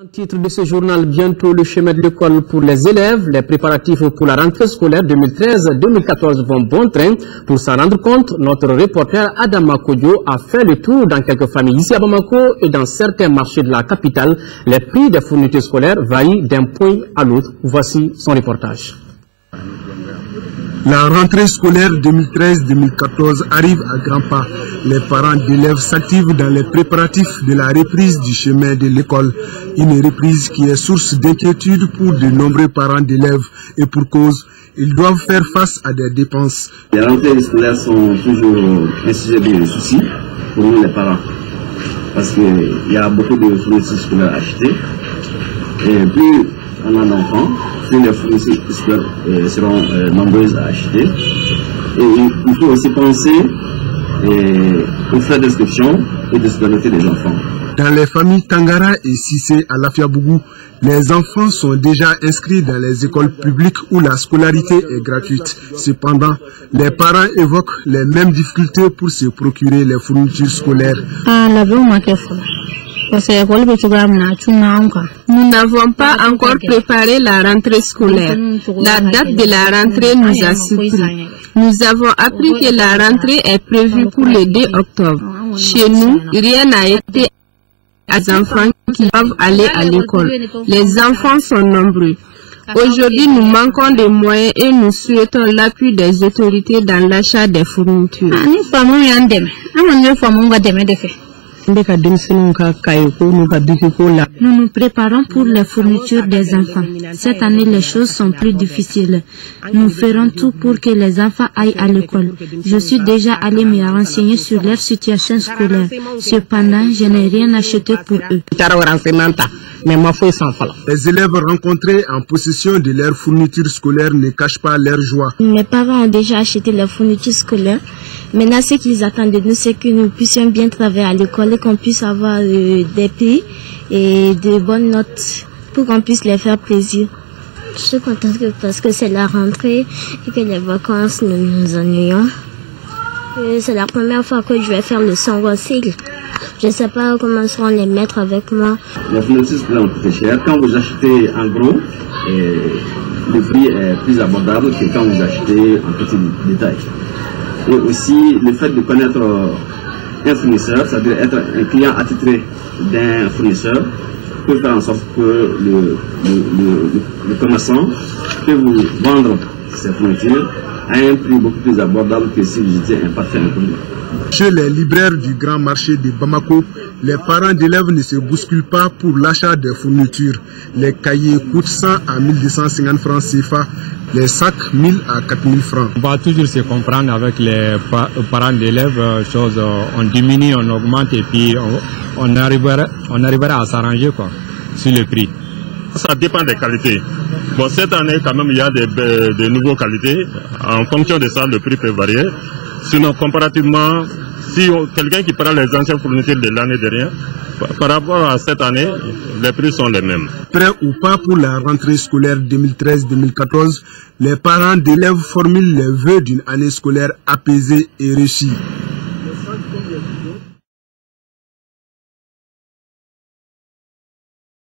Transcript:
En titre de ce journal, bientôt le chemin de l'école pour les élèves. Les préparatifs pour la rentrée scolaire 2013-2014 vont bon train. Pour s'en rendre compte, notre reporter Adama Kodjo a fait le tour dans quelques familles ici à Bamako et dans certains marchés de la capitale. Les prix des fournitures scolaires varient d'un point à l'autre. Voici son reportage. La rentrée scolaire 2013-2014 arrive à grands pas. Les parents d'élèves s'activent dans les préparatifs de la reprise du chemin de l'école. Une reprise qui est source d'inquiétude pour de nombreux parents d'élèves et pour cause, ils doivent faire face à des dépenses. Les rentrées scolaires sont toujours un sujet de souci pour nous les parents. Parce qu'il y a beaucoup de fournitures scolaires achetées. Et plus on a d'enfants, plus les fournitures scolaires seront nombreuses à acheter. Et il faut aussi penser aux frais d'inscription et de scolarité des enfants. Dans les familles Tangara et Sissé à Lafiabougou, les enfants sont déjà inscrits dans les écoles publiques où la scolarité est gratuite. Cependant, les parents évoquent les mêmes difficultés pour se procurer les fournitures scolaires. Nous n'avons pas encore préparé la rentrée scolaire. La date de la rentrée nous a surpris. Nous avons appris que la rentrée est prévue pour le 2 octobre. Chez nous, rien n'a été aux enfants qui doivent aller à l'école. Les enfants sont nombreux. Aujourd'hui, nous manquons de moyens et nous souhaitons l'appui des autorités dans l'achat des fournitures. Nous nous préparons pour les fournitures des enfants. Cette année, les choses sont plus difficiles. Nous ferons tout pour que les enfants aillent à l'école. Je suis déjà allé me renseigner sur leur situation scolaire. Cependant, je n'ai rien acheté pour eux. Les élèves rencontrés en possession de leurs fournitures scolaires ne cachent pas leur joie. Mes parents ont déjà acheté leurs fournitures scolaires. Maintenant, ce qu'ils attendent de nous, c'est que nous puissions bien travailler à l'école et qu'on puisse avoir des prix et de bonnes notes pour qu'on puisse les faire plaisir. Je suis contente parce que c'est la rentrée et que les vacances, nous nous ennuyons. C'est la première fois que je vais faire le sango cycle. Je ne sais pas comment seront les maîtres avec moi. Les fournitures scolaires ont coûté cher. Quand vous achetez en gros, le prix est plus abordable que quand vous achetez en petit détail. Et aussi le fait de connaître un fournisseur, c'est-à-dire être un client attitré d'un fournisseur, peut faire en sorte que le commerçant peut vous vendre ses fournitures à un prix beaucoup plus abordable que si vous étiez un partenaire produit. Chez les libraires du grand marché de Bamako, les parents d'élèves ne se bousculent pas pour l'achat des fournitures. Les cahiers coûtent 100 à 1250 francs CFA, les sacs 1000 à 4000 francs. On va toujours se comprendre avec les parents d'élèves, on diminue, on augmente et puis on arrivera à s'arranger sur le prix. Ça dépend des qualités. Bon, cette année, quand même, il y a des nouvelles qualités. En fonction de ça, le prix peut varier. Sinon, comparativement, si quelqu'un qui prend les anciennes fournitures de l'année dernière, par rapport à cette année, les prix sont les mêmes. Prêts ou pas pour la rentrée scolaire 2013-2014, les parents d'élèves formulent les vœux d'une année scolaire apaisée et réussie.